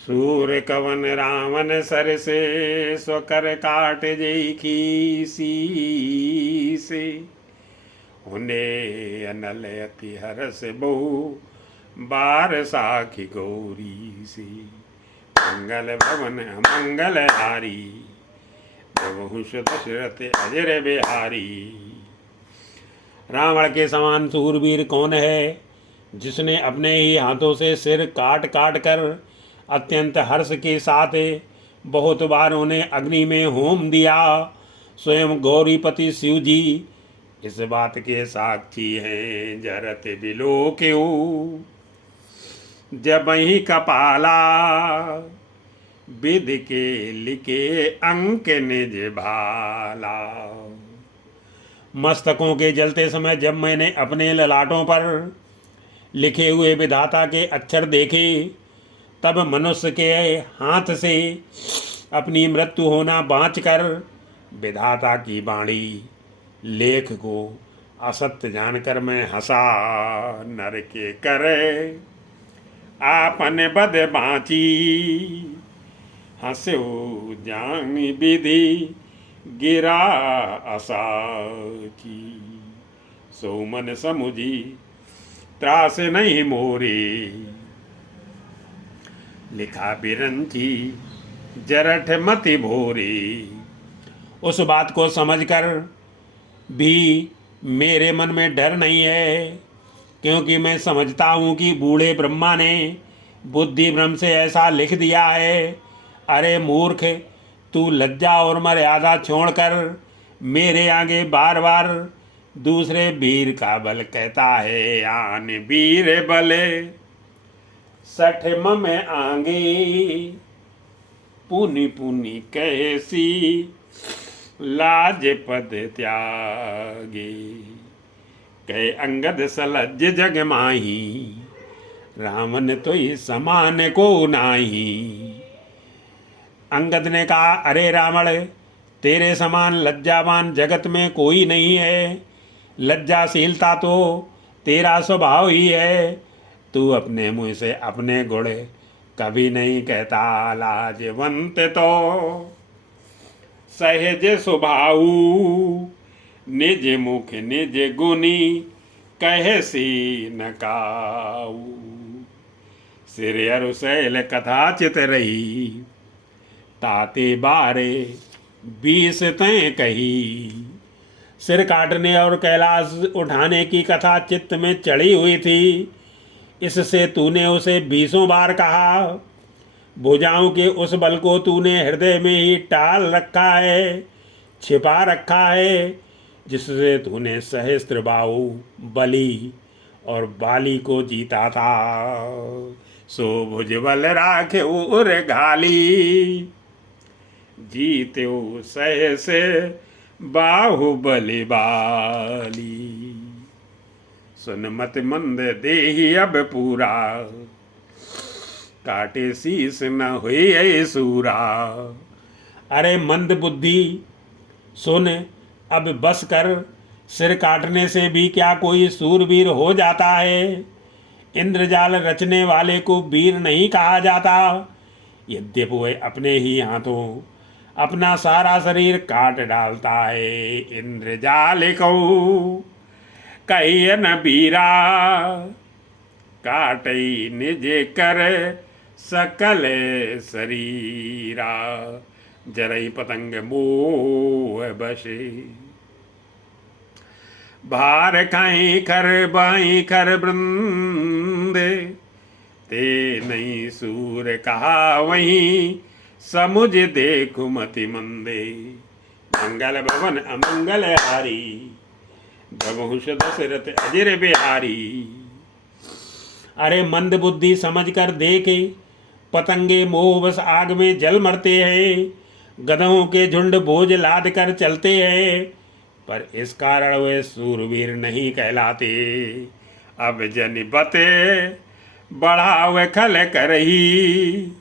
सूर कवन रावण सर से स्वकर काट जई खीसी से। उन्हें अनल अति हरस बहु बार साखी गौरी से। मंगल भवन मंगल हारी प्रभुष दशरथ अजर बिहारी। रावण के समान सूरवीर कौन है जिसने अपने ही हाथों से सिर काट काट कर अत्यंत हर्ष के साथ बहुत बार उन्हें अग्नि में होम दिया। स्वयं गौरीपति शिव जी इस बात के साक्षी हैं। जरत बिलो क्यों जब ही कपाला विधि के लिखे अंक निज भाला। मस्तकों के जलते समय जब मैंने अपने ललाटों पर लिखे हुए विधाता के अक्षर देखे तब मनुष्य के हाथ से अपनी मृत्यु होना बाँचकर विधाता की वाणी लेख को असत्य जानकर मैं हंसा। नर के करे आपन बद बाँची हंस्यो जानी विधि गिरा असाची। सोमन समुझी त्रास नहीं मोरे लिखा बिरंची जरठ मति भोरे। उस बात को समझकर भी मेरे मन में डर नहीं है क्योंकि मैं समझता हूँ कि बूढ़े ब्रह्मा ने बुद्धि भ्रम से ऐसा लिख दिया है। अरे मूर्ख, तू लज्जा और मर्यादा छोड़कर मेरे आगे बार बार दूसरे वीर का बल कहता है। आन वीर बले सठ में आगे पुनि पुनि कैसी लाज पद त्यागे। कह अंगद सलज जग माही रामन तो ही समान को नाही। अंगद ने कहा, अरे रावण, तेरे समान लज्जावान जगत में कोई नहीं है। लज्जाशीलता तो तेरा स्वभाव ही है। तू अपने मुँह से अपने गुण कभी नहीं कहता। लाजवंत तो सहज स्वभाव निज मुख निज गुनी कह सी न काऊ। सिर अरुशैल कथा चित रही ताते बारे 20 तय कही। सिर काटने और कैलाश उठाने की कथा चित्त में चढ़ी हुई थी, इससे तूने उसे 20 बार कहा। भुजाओं के उस बल को तूने हृदय में ही टाल रखा है, छिपा रखा है, जिससे तूने सहस्त्र बाहु बलि और बाली को जीता था। सो भुज बल राखे उर घाली जीत्यो सहसे बाहुबली बाली। सुन मत मंद देही अब पूरा काटे शीस न हुई सूरा। अरे मंद बुद्धि सुन, अब बस कर। सिर काटने से भी क्या कोई सूरवीर हो जाता है? इंद्रजाल रचने वाले को वीर नहीं कहा जाता। यद्यपि वह अपने ही हाथों अपना सारा शरीर काट डालता है। इंद्रजाल को कहिए न वीरा काटई निज कर सकल शरीरा। जरई पतंग मोह बसे भार खाई खर बाई खर वृंद ते नहीं सूर कहा वहीं समुझ देखु मति मंदे। मंगल भवन अमंगल हारी प्रभुष दशरथ अजर बिहारी। अरे मंद बुद्धि समझकर देखे, पतंगे मोहवश आग में जल मरते हैं, गधों के झुंड बोझ लाद कर चलते हैं, पर इस कारण वे सूरवीर नहीं कहलाते। अब जन बते बढ़ावे खल करही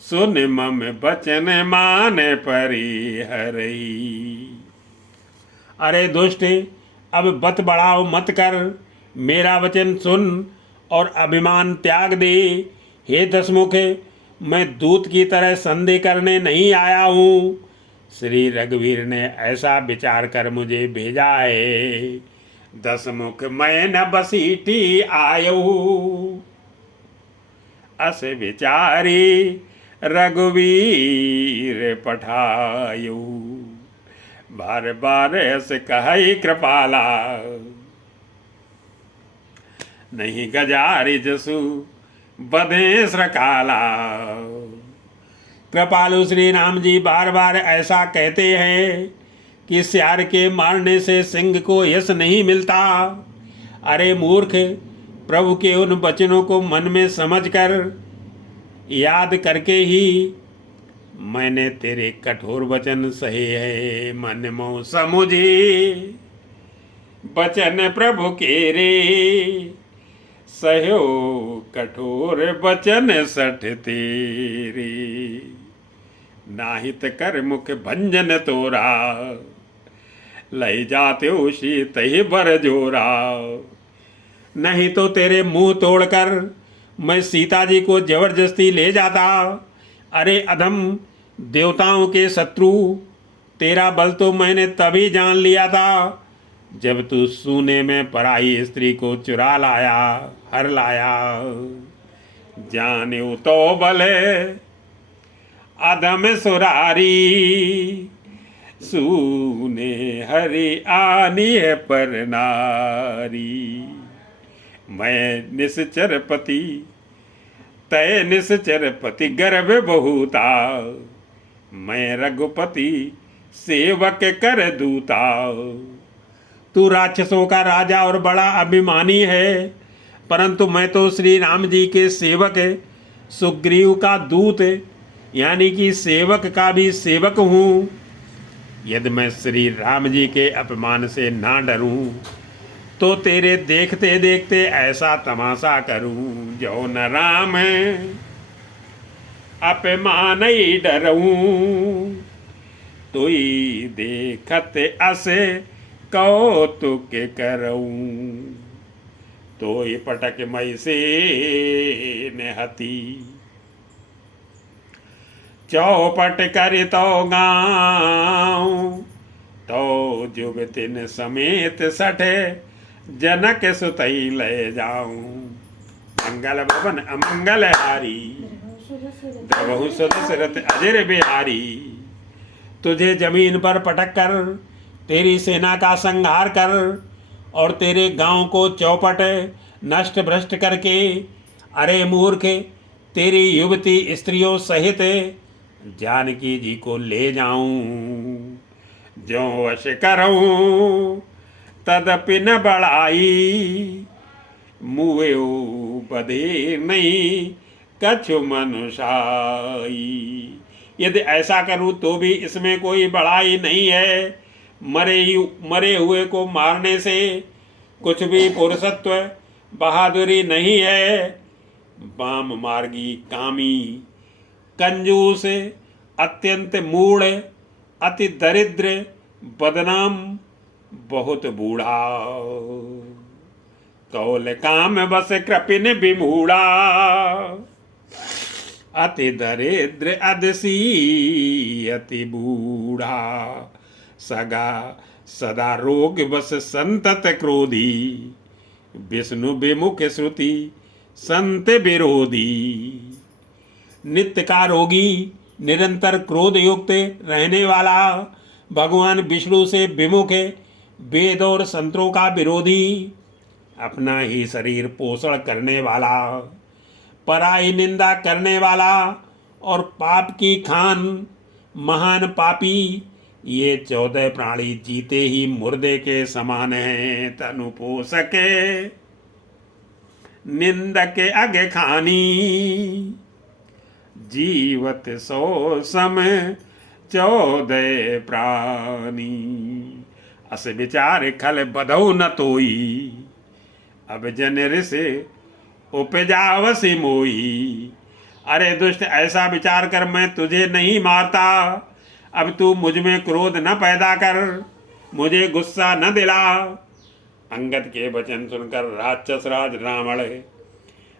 सुन मम बचन माने परी हरई। अरे दुष्ट, अब बत बढ़ाओ मत कर, मेरा वचन सुन और अभिमान त्याग दे। हे दशमुख, मैं दूत की तरह संदेह करने नहीं आया हूँ। श्री रघुवीर ने ऐसा विचार कर मुझे भेजा है। 10 मुख मैं न बसीठी आयु, अस विचारी रघुवीर पठायु। बार बार अस कहि कृपाला, नहीं गजारि जसु बधे श्रकाला। कृपालु श्री राम जी बार बार ऐसा कहते हैं कि सियार के मारने से सिंह को यश नहीं मिलता। अरे मूर्ख, प्रभु के उन वचनों को मन में समझकर याद करके ही मैंने तेरे कठोर वचन सहे है। मन मोह समुझे वचन प्रभु के रे, सहयो कठोर वचन सठ तेरे। नाहित कर मुख भंजन तोरा, लय जाते उसी तही बर जोरा। नहीं तो तेरे मुंह तोड़कर मैं सीता जी को जबरदस्ती ले जाता। अरे अधम, देवताओं के शत्रु, तेरा बल तो मैंने तभी जान लिया था जब तू सूने में पराई स्त्री को चुरा लाया, हर लाया। जाने तो बले अधम सुरारी, सूने हरि आनी है पर नारी। मैं निश्चर पति तय निश्चर पति गर्भ बहुता, मैं रघुपति सेवक कर दूता। तू राक्षसों का राजा और बड़ा अभिमानी है, परंतु मैं तो श्री राम जी के सेवक सुग्रीव का दूत यानी कि सेवक का भी सेवक हूँ। यदि मैं श्री राम जी के अपमान से ना डरूं तो तेरे देखते देखते ऐसा तमाशा करूं जो न राम अपमान ही डरूं। तुई देखत असे कौतुक करऊं, तोय पटक मई से नेहती। चौपट कर तो गाँव तो जुगतिन समेत सठे, जनक सुतई ले जाऊं। मंगल भवन अमंगल हारी, द्रवहु सदसरथ अजर बिहारी। तुझे जमीन पर पटक कर तेरी सेना का संहार कर और तेरे गांव को चौपट नष्ट भ्रष्ट करके, अरे मूर्ख, तेरी युवती स्त्रियों सहित जानकी जी को ले जाऊं। जो वश करऊं तदपि न बढ़ाई, मुए बधे नहीं कछु मनुषाई। यदि ऐसा करूं तो भी इसमें कोई बड़ाई नहीं है। मरे हुए को मारने से कुछ भी पुरुषत्व बहादुरी नहीं है। वाम मार्गी, कामी, कंजूस, अत्यंत मूढ़, अति दरिद्र, बदनाम, बहुत बूढ़ा। कौल काम बस कृपिन विमूढ़ा, अति दरिद्र अदसी अति बूढ़ा। सगा सदा रोग बस संतत क्रोधी, विष्णु विमुख श्रुति संत विरोधी। नित्य का रोगी, निरंतर क्रोध युक्त रहने वाला, भगवान विष्णु से विमुख, वेद और संतों का विरोधी, अपना ही शरीर पोषण करने वाला, पराई निंदा करने वाला और पाप की खान महान पापी। ये 14 प्राणी जीते ही मुर्दे के समान हैं। तनु पोषके निंदक अग खानी, जीवत 100 सम 14 प्राणी। अस विचार खल बधौ न तोई, अब जन ऋष उपजावसी मोई। अरे दुष्ट, ऐसा विचार कर मैं तुझे नहीं मारता। अब तू मुझ में क्रोध न पैदा कर, मुझे गुस्सा न दिला। अंगद के वचन सुनकर राक्षस राज रावण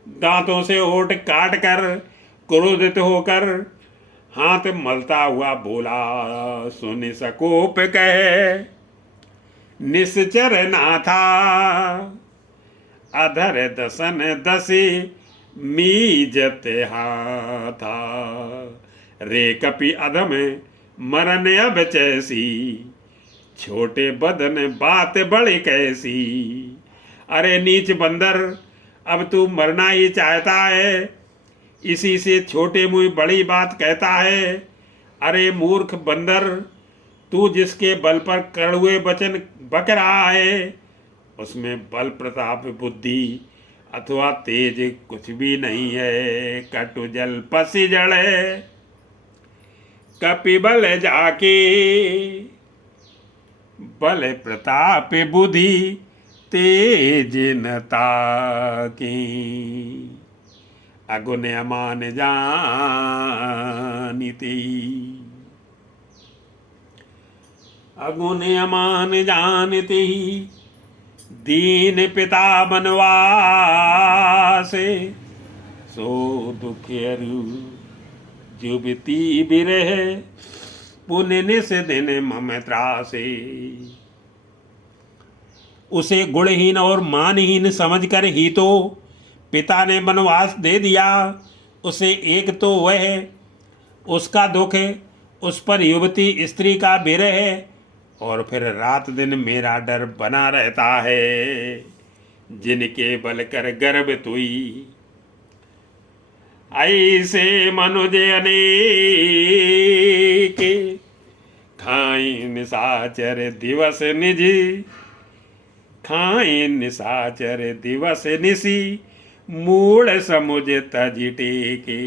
दांतों से ओट काट कर क्रोधित होकर हाथ मलता हुआ बोला, सुन सकोप कहे निश्चर नाथा, अधर दसन दसी मीजत हाथा। रे कपि अधम मरन अब चैसी, छोटे बदन बात बड़ी कैसी। अरे नीच बंदर, अब तू मरना ही चाहता है, इसी से छोटे मुँह बड़ी बात कहता है। अरे मूर्ख बंदर, तू जिसके बल पर कड़वे वचन बक रहा है, उसमें बल प्रताप बुद्धि अथवा तेज कुछ भी नहीं है। कटु जल पसी जड़े कपि बल जाके, बल प्रताप बुद्धि तेज न ताकी। अगुन अमान जानिती, अगुन अमान जानती, दीन पिता बनवासे। सो दुख अरु जुबती बिरह, पुण्य निस दिन मम त्रासे। उसे गुणहीन और मानहीन समझकर ही तो पिता ने वनवास दे दिया। उसे एक तो वह उसका दुख, उस पर युवती स्त्री का विरह, और फिर रात दिन मेरा डर बना रहता है। जिनके बल कर गर्भ तुई, ऐसे मनुज अनेक, खाई निशाचर दिवस निजी, खाई निशाचर दिवस निसी, मूड समुझ तज टेके।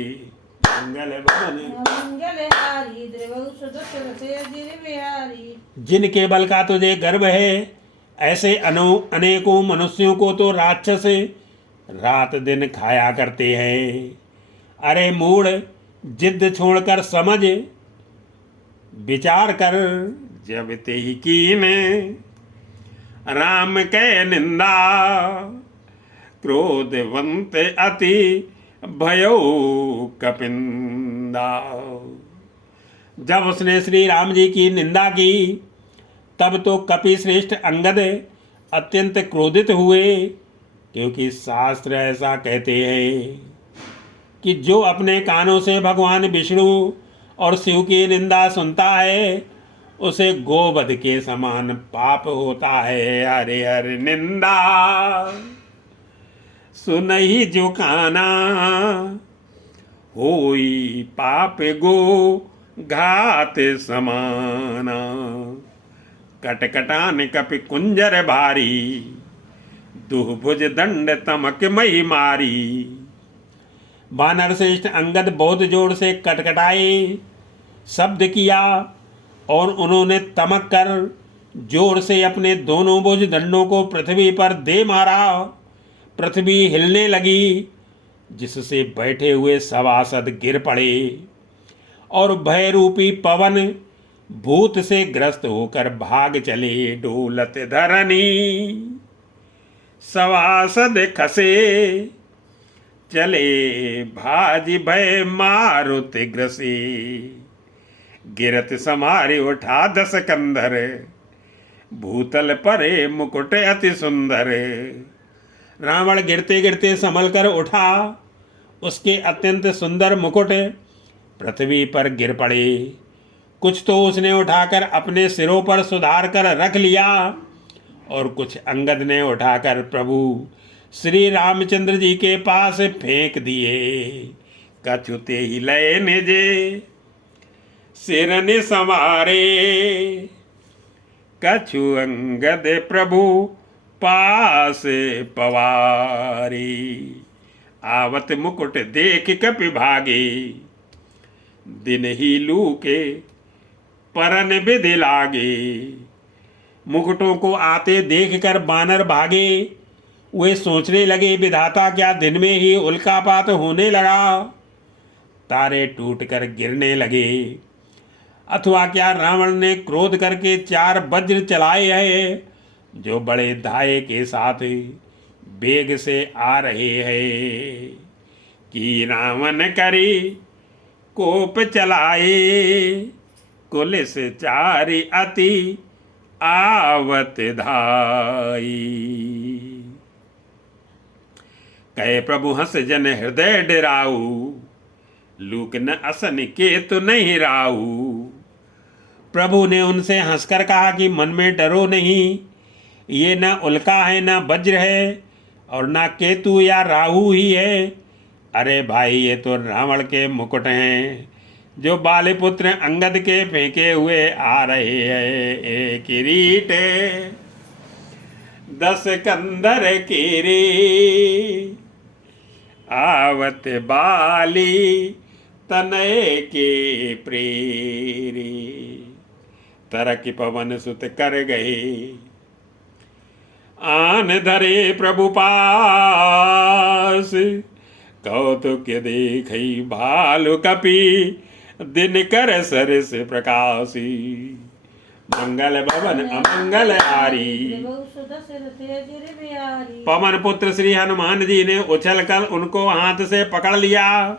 मंगल मंगलहारी द्रवहु सुदर्शन से अजिर बिहारी। जिनके बल का तुझे गर्व है, ऐसे अनेकों मनुष्यों को तो राक्षस रात दिन खाया करते हैं। अरे मूढ़, जिद छोड़कर समझ विचार कर, जब ते ही कीन राम कै निंदा, क्रोधवंत अति भयो कपिंदा। जब उसने श्री राम जी की निंदा की, तब तो कपि श्रेष्ठ अंगद अत्यंत क्रोधित हुए, क्योंकि शास्त्र ऐसा कहते हैं कि जो अपने कानों से भगवान विष्णु और शिव की निंदा सुनता है, उसे गोवध के समान पाप होता है। हरे हर निंदा सुनहि जो काना, होई पाप गो घात समाना। कटकटान कपि कुंजर भारी, दुहभुज दंड तमक मई मारी। वानर श्रेष्ठ अंगद बहुत जोर से कटकटाए, शब्द किया, और उन्होंने तमक कर जोर से अपने दोनों भुज दंडों को पृथ्वी पर दे मारा। पृथ्वी हिलने लगी, जिससे बैठे हुए सभासद गिर पड़े, और भयरूपी पवन भूत से ग्रस्त होकर भाग चले। डोलत धरनी सभासद खसे, चले भाज भय मारुत ग्रसे। गिरत समारे उठा दस कंधर, भूतल परे मुकुट अति सुंदर। रावण गिरते गिरते संभल कर उठा, उसके अत्यंत सुंदर मुकुट पृथ्वी पर गिर पड़े। कुछ तो उसने उठाकर अपने सिरों पर सुधार कर रख लिया, और कुछ अंगद ने उठाकर प्रभु श्री रामचंद्र जी के पास फेंक दिए। कछुते ही लय निजे सिरन समारे, कछु अंगद प्रभु पास पवारी। आवत मुकुट देख कपि भागे, दिन ही लू के परन विधि लागे। मुकुटों को आते देखकर बानर भागे। वे सोचने लगे, विधाता क्या दिन में ही उल्कापात होने लगा, तारे टूटकर गिरने लगे, अथवा क्या रावण ने क्रोध करके 4 वज्र चलाए हैं, जो बड़े धाये के साथ वेग से आ रहे हैं। कि रावण करी कोप चलाए, कुलिस चारि अति आवत धाई। कहे प्रभु हंस जन हृदय डराऊ, लूक न असन केतु नहीं राऊ। प्रभु ने उनसे हंसकर कहा कि मन में डरो नहीं, ये न उल्का है न वज्र है और न केतु या राहु ही है। अरे भाई ये तो रावण के मुकुट हैं जो बालीपुत्र अंगद के फेंके हुए आ रहे हैं। एक किरीट 10 कंधर केरे, आवत बाली तनय के प्रेरे। तरक पवन सुत कर गए, आन धरे प्रभु पास। कौतुक देखई भालु कपि, दिन कर सरस प्रकाशी। मंगल भवन अमंगल हारी। पवन पुत्र श्री हनुमान जी ने उछल कर उनको हाथ से पकड़ लिया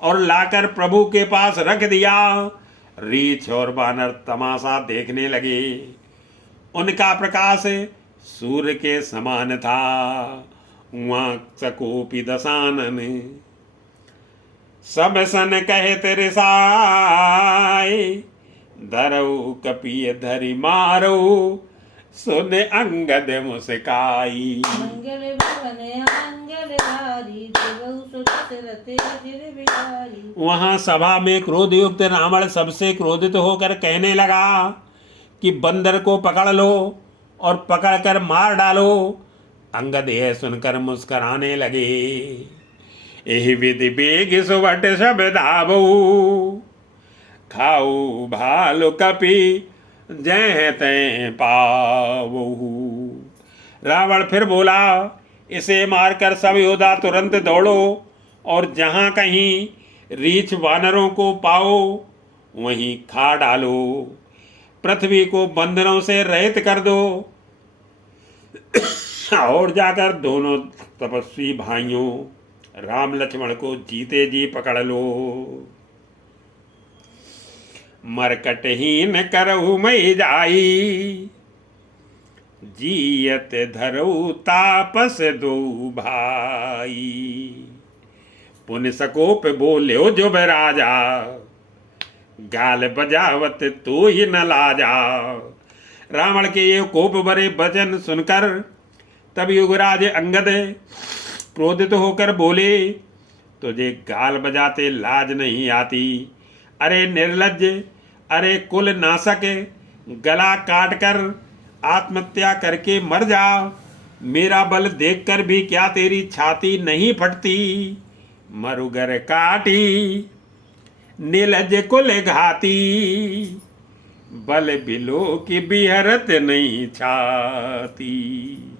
और लाकर प्रभु के पास रख दिया। रीछ और बानर तमाशा देखने लगे। उनका प्रकाश सूर्य के समान था। वहाँ चकोपी दशानन सब सन कहे तेरे साय। धरऊ कपिय धरि मारो, सुन अंगद मुस्काई। मंगल भवन अमंगल हारी, देवहु सुत दशरथ अजिर बिहारी। वहां सभा में क्रोधयुक्त रावण सबसे क्रोधित होकर कहने लगा कि बंदर को पकड़ लो और पकड़कर मार डालो। अंगद यह सुनकर मुस्कराने लगे। एहि विधि बेग सुवट सब धावऊ, खाऊ भालु कपि जय तय पावहु। रावण फिर बोला, इसे मारकर सब योद्धा तुरंत दौड़ो और जहां कहीं रीछ वानरों को पाओ वहीं खा डालो। पृथ्वी को बंदरों से रहित कर दो और जाकर दोनों तपस्वी भाइयों राम लक्ष्मण को जीते जी पकड़ लो। मरकटहीन करहु मई जाई, जियत धरऊ तापस दो भाई। पुन सकोप बोल्यो जो राजा, गाल बजावत तो ही न लाजा। रावण के ये कोप भरे वचन सुनकर तब युगराज अंगद क्रोधित होकर बोले, तुझे गाल बजाते लाज नहीं आती? अरे निर्लज्ज, अरे कुल नाशक, गला काटकर आत्महत्या करके मर जा। मेरा बल देखकर भी क्या तेरी छाती नहीं फटती? मरुगर काटी नीलज कुल घाती, बल बिलो की बिहरत नहीं छाती।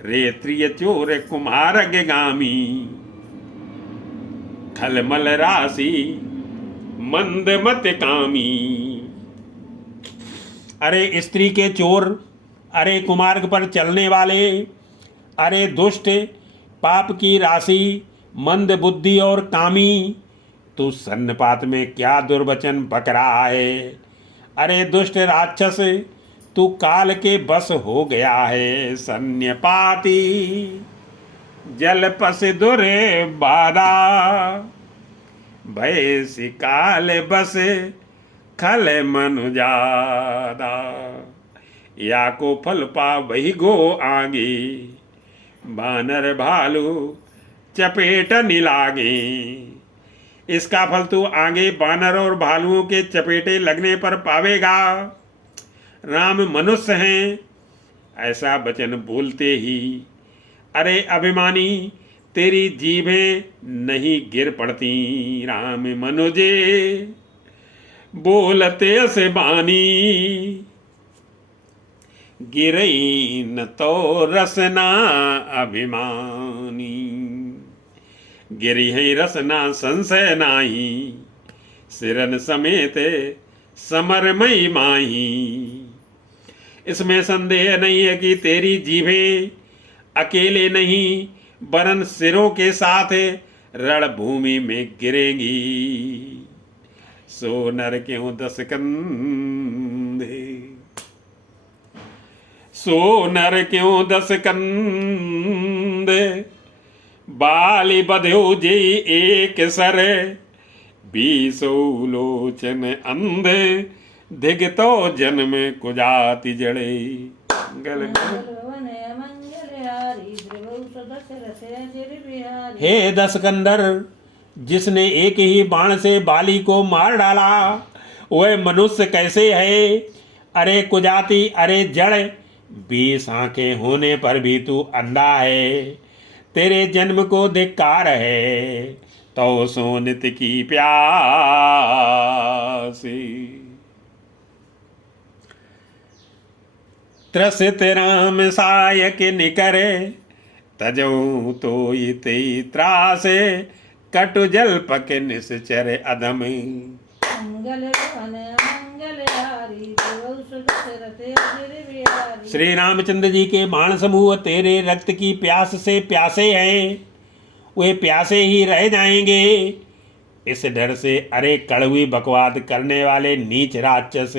रेत्रिय चोर कुमार गामी, खलमल राशि मंद मत कामी। अरे स्त्री के चोर, अरे कुमार्ग पर चलने वाले, अरे दुष्ट, पाप की राशि, मंद बुद्धि और कामी, तू सन्नपात में क्या दुर्वचन बक रहा है? अरे दुष्ट राक्षस, तू काल के बस हो गया है। सन्न्यपाती जल पस दुरे बाधा, भय काल बस खल मनुजादा। या को फल पा वही गो आगे, बानर भालू चपेट निलागे। इसका फल तू आगे बानर और भालुओं के चपेटे लगने पर पावेगा। राम मनुष्य हैं, ऐसा वचन बोलते ही अरे अभिमानी, तेरी जीभें नहीं गिर पड़ती। राम मनुजे बोलते से बानी, गिरई न तो रसना अभिमानी। गिरी है रसना संशय नाही, सिरन समेत समरमयी माही। इसमें संदेह नहीं है कि तेरी जीभें अकेले नहीं वरन सिरों के साथ रणभूमि में गिरेंगी। सो नर क्यों 10 कंधे, सो नर क्यों 10 कंधे, बाली बध्यो जी एक सर, 20 लोचन अंधे, दिगतो जन्म कुजाति जड़े। मंगल भवन अमंगल हारी, त्रिभुवन दशरथ अजिर बिहारी। हे 10 कंधर, जिसने एक ही बाण से बाली को मार डाला, वह मनुष्य कैसे है? अरे कुजाति, अरे जड़, 20 आंखें होने पर भी तू अंधा है। तेरे जन्म को धिक्कार है, तो सोनित की प्यासी। त्रसित राम सायक निकरे, तजऊ तो इति त्रासे, कटु जल पक निश्चर अधम। मंगल भवन अमंगल हारी, त्रिभुवन दशरथ अजिर बिहारी। श्री रामचंद्र जी के बाण समूह तेरे रक्त की प्यास से प्यासे हैं, वे प्यासे ही रह जाएंगे। इस डर से अरे कड़वी बकवाद करने वाले नीच राक्षस,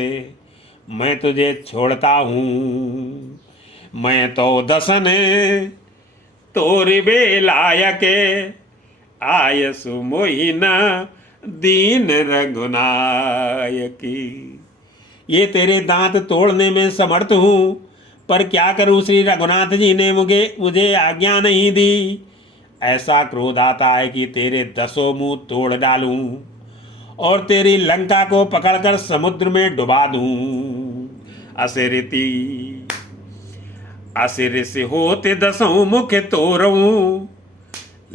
मैं तुझे छोड़ता हूँ। मैं तो दसन तोरी बेलायक, आयसु मोहिना दीन रघुनायकी। ये तेरे दांत तोड़ने में समर्थ हूँ, पर क्या करूँ, श्री रघुनाथ जी ने मुझे आज्ञा नहीं दी। ऐसा क्रोध आता है कि तेरे 10 मुंह तोड़ डालूं और तेरी लंका को पकड़कर समुद्र में डुबा दूं। असिरति असिर से होते 10 मुख तोड़ूं,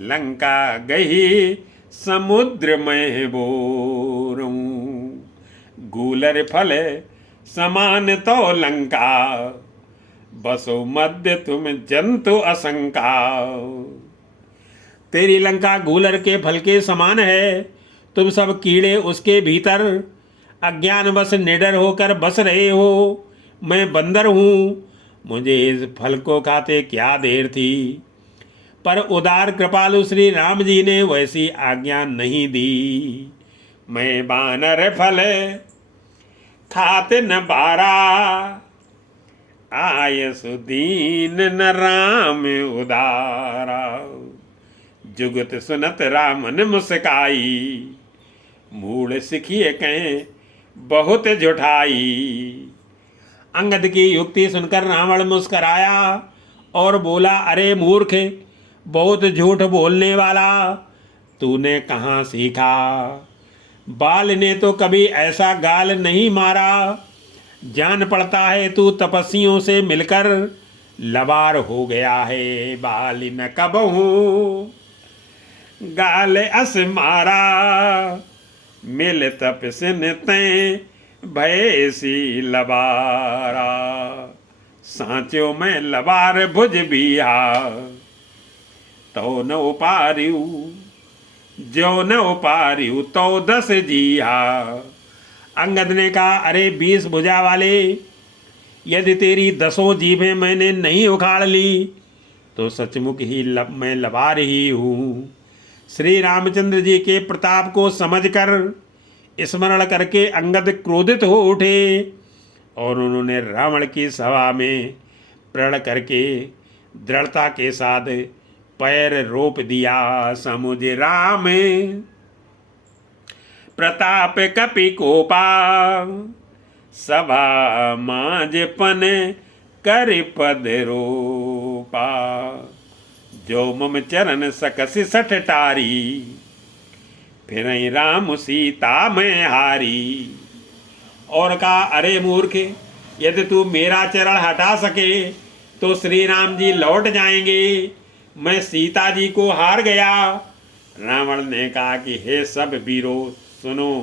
लंका गई समुद्र में बोरूं। गूलर फल समान तो लंका, बसो मध्य तुम जंतु असंका। तेरी लंका गूलर के फल के समान है, तुम सब कीड़े उसके भीतर अज्ञानवश निडर होकर बस रहे हो। मैं बंदर हूँ, मुझे इस फल को खाते क्या देर थी, पर उदार कृपालु श्री राम जी ने वैसी आज्ञा नहीं दी। मैं बानर फल खाते न बारा, आयसु दीन न राम उदारा। जुगत सुनत रामन मुस्काई, मूल सिखिए कहें बहुत झुठाई। अंगद की युक्ति सुनकर रावण मुस्कराया और बोला, अरे मूर्ख, बहुत झूठ बोलने वाला, तूने कहाँ सीखा? बाल ने तो कभी ऐसा गाल नहीं मारा। जान पड़ता है तू तपस्वियों से मिलकर लबार हो गया है। बाल न कब हूँ गाल अस मारा, मिल तपसिन तैं भयसी लबारा। सांचो में लबार भुज बिया, तो न उपारियू, जो न उपारियू तो 10 जिया। अंगद ने कहा, अरे 20 भुजा वाले, यदि तेरी 10 जीभें मैंने नहीं उखाड़ ली तो सचमुच ही मैं लबार ही हूँ। श्री रामचंद्र जी के प्रताप को समझकर स्मरण करके अंगद क्रोधित हो उठे और उन्होंने रावण की सभा में प्रण करके दृढ़ता के साथ पैर रोप दिया। समुझ राम प्रताप कपि कोपा, सभा मांझपन कर पद रोपा। जो मम चरण सकसि 60 टारी, फिर राम सीता में हारी। और कहा, अरे मूर्ख, यदि तू मेरा चरण हटा सके तो श्री राम जी लौट जाएंगे। मैं सीता जी को हार गया। रावण ने कहा कि हे सब वीरों सुनो,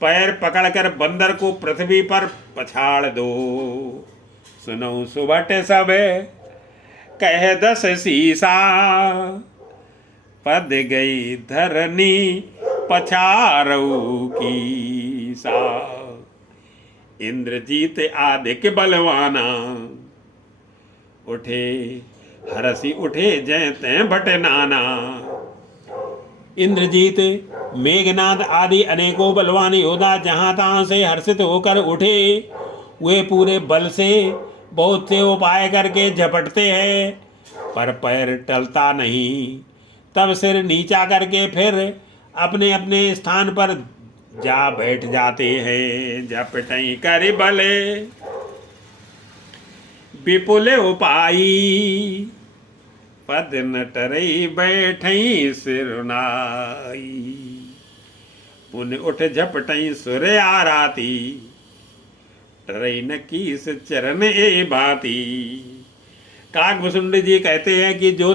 पैर पकड़कर बंदर को पृथ्वी पर पछाड़ दो। सुनो सुबट सब कह 10 सीसा, पद गई धरनी पछारऊ की सा। इंद्रजीत आदिक बलवाना, उठे हरसी उठे जय तैं भट नाना। इंद्रजीत, मेघनाद आदि अनेकों बलवान योद्धा जहाँ तहाँ से हर्षित होकर उठे। वे पूरे बल से बहुत से उपाय करके झपटते हैं, पर पैर टलता नहीं। तब सिर नीचा करके फिर अपने अपने स्थान पर जा बैठ जाते हैं। झपटई कर बले विपुल उपाई, पद न टरई बैठई सिरुनाई। पुन उठ झपटई सुर आराती, टरई न कीस चरण ए भांति। काकभूषुंड जी कहते हैं कि जो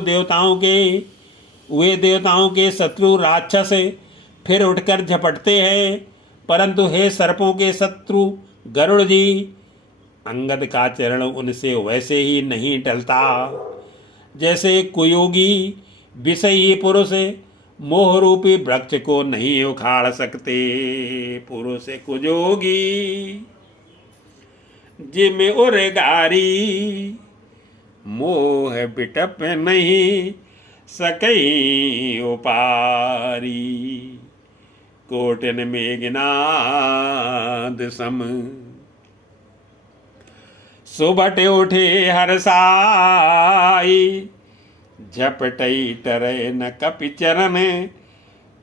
वे देवताओं के शत्रु राक्षस फिर उठकर झपटते हैं, परंतु हे सर्पों के शत्रु गरुड़ जी, अंगद का चरण उनसे वैसे ही नहीं टलता जैसे कुयोगी विषयी पुरुष मोह रूपी वृक्ष को नहीं उखाड़ सकते। पुरुष कुजोगी जिम उर्गारी, मोह बिटप नहीं सकई उपारी। कोटन मेघनाद सम, सुबट उठे हरसाई। झपटई टरे न कपि चरण,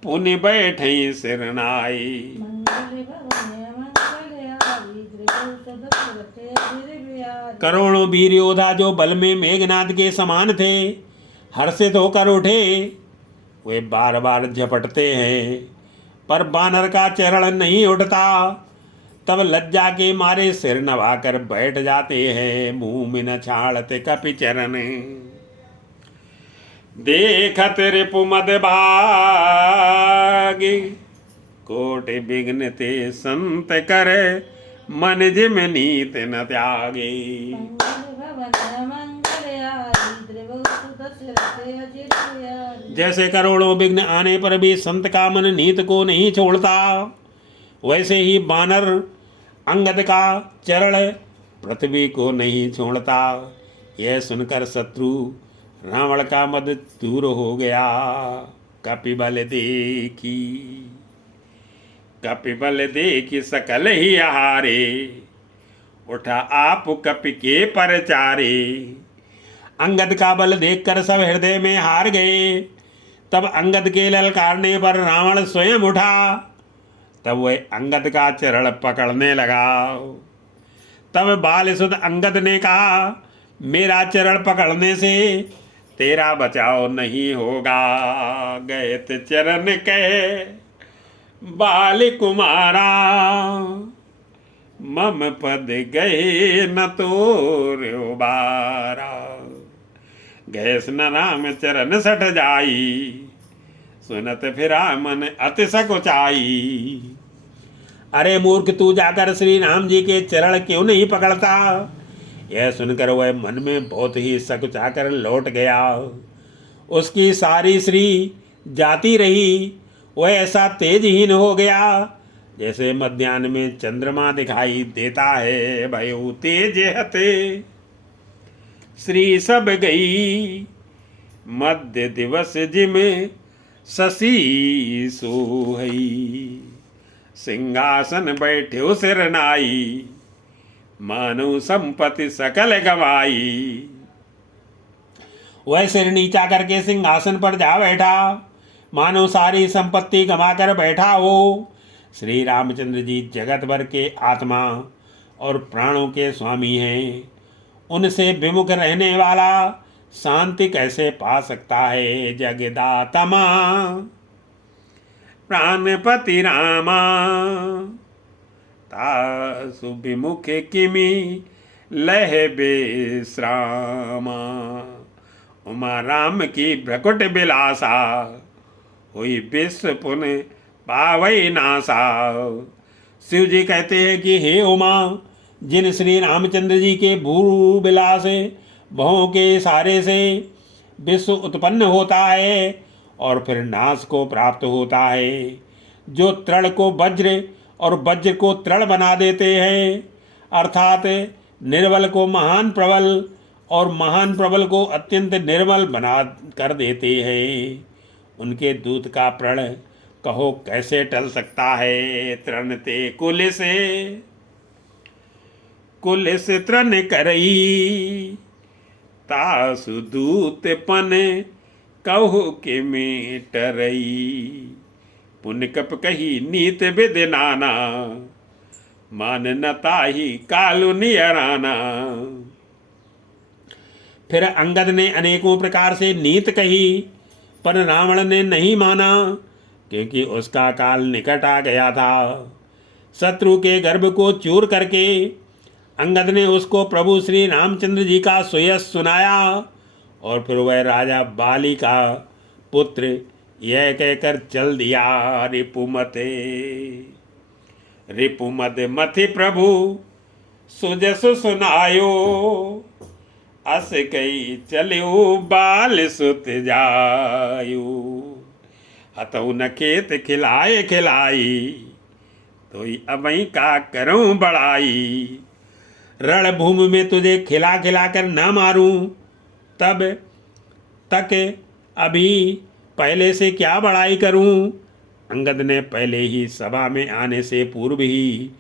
पुनि बैठई सिरनाई। करोड़ों वीर योद्धा जो बल में मेघनाद के समान थे, हर्षित होकर उठे। वे बार बार झपटते हैं, पर बानर का चरण नहीं उठता। तब लज्जा के मारे सिर नवाकर बैठ जाते हैं। मुंह में न छाड़ते कपि चरण, देखत रिपु मद भागी। कोटि विघ्न ते संत करे, मन जिम नीत न त्यागे। जैसे करोड़ों विघ्न आने पर भी संत का मन नीत को नहीं छोड़ता, वैसे ही बानर अंगद का चरण पृथ्वी को नहीं छोड़ता। यह सुनकर शत्रु रावण का मद दूर हो गया। कपिबल देखी सकल ही हारे, उठा आप कपि के परचारे। अंगद का बल देखकर सब हृदय में हार गए। तब अंगद के ललकारने पर रावण स्वयं उठा। तब वह अंगद का चरण पकड़ने लगा। तब बालसुद अंगद ने कहा, मेरा चरण पकड़ने से तेरा बचाव नहीं होगा। गए चरण के बाल कुमारा, मम पद गए न तोर उबारा। गैस न राम चरण सठ जाई, सुनत फिरा मन अति सकुचाई। अरे मूर्ख, तू जाकर श्री राम जी के चरण क्यों नहीं पकड़ता? यह सुनकर वह मन में बहुत ही सकुचाकर लौट गया। उसकी सारी श्री जाती रही। वह ऐसा तेजहीन हो गया जैसे मध्याह्न में चंद्रमा दिखाई देता है। भयो तेज हते श्री सब गई, मध्य दिवस जिमें शशि सोहई। सिंहासन बैठे सिर नाई, मानो संपत्ति सकल गवाई। वह सिर नीचा करके सिंहासन पर जा बैठा, मानो सारी संपत्ति गंवाकर बैठा हो। श्री रामचंद्र जी जगत भर के आत्मा और प्राणों के स्वामी हैं। उनसे विमुख रहने वाला शांति कैसे पा सकता है? जगदात्मा प्राणपति रामा, तासु विमुख किमि लह बेश्रामा। उमा राम की भ्रकुट बिलासा, हुई विश्व पुन पावई नासा। शिव जी कहते हैं कि हे उमा, जिन श्री रामचंद्र जी के भू विलास भवों के सहारे से विश्व उत्पन्न होता है और फिर नाश को प्राप्त होता है, जो तृण को वज्र और वज्र को तृण बना देते हैं, अर्थात निर्बल को महान प्रबल और महान प्रबल को अत्यंत निर्बल बना कर देते हैं, उनके दूत का प्रण कहो कैसे टल सकता है। तृण ते कुल से तृण करई, तासु दूत पन कहो के में टरई। पुण्य कप कही नीत विद नाना, मान न ताही कालु नियराना। फिर अंगद ने अनेकों प्रकार से नीत कही, पर रावण ने नहीं माना, क्योंकि उसका काल निकट आ गया था। शत्रु के गर्भ को चूर करके अंगद ने उसको प्रभु श्री रामचंद्र जी का सुयश सुनाया, और फिर वह राजा बाली का पुत्र यह कहकर चल दिया। रिपुमद मथि प्रभु सुजस सुनायो, अस कई चलियो बाल सुत जायो। हतऊ न खेत खिलाए खिलाई, तो अबई का करूं बड़ाई। रणभूमि में तुझे खिला खिला कर न मारूं, तब तक अभी पहले से क्या बड़ाई करूं। अंगद ने पहले ही सभा में आने से पूर्व ही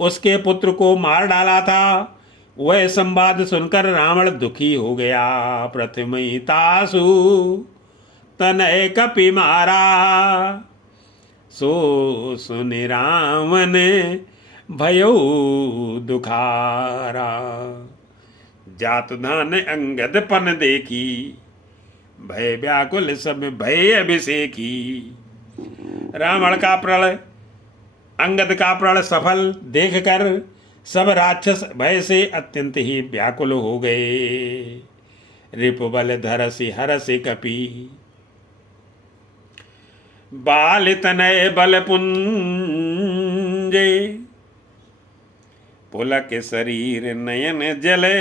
उसके पुत्र को मार डाला था। वह संवाद सुनकर रावण दुखी हो गया। प्रथमई तासु तनय कपि मारा, सो सुनि रावण भयो दुखारा। जात धान अंगद पन देखी, भय व्याकुल सब भय अभिषेकी। रावण का प्रण अंगद का प्रण सफल देखकर सब राक्षस भय से अत्यंत ही व्याकुल हो गए। रिपुबल धरसि हरसि कपि, बाल तनय बल पुंजे। पुलक शरीर नयन जले,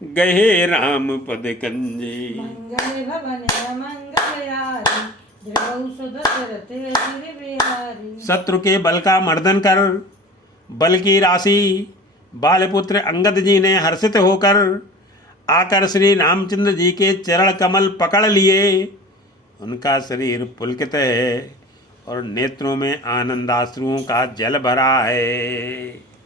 गहे राम पद कंजे। मंगल भवन मंगलहारी, देवौ सुदशरथ अजिर बिहारी। शत्रु के बल का मर्दन कर बल की राशि बालपुत्र अंगद जी ने हर्षित होकर आकर श्री रामचंद्र जी के चरण कमल पकड़ लिए। उनका शरीर पुलकित है और नेत्रों में आनंदाश्रुओं का जल भरा है।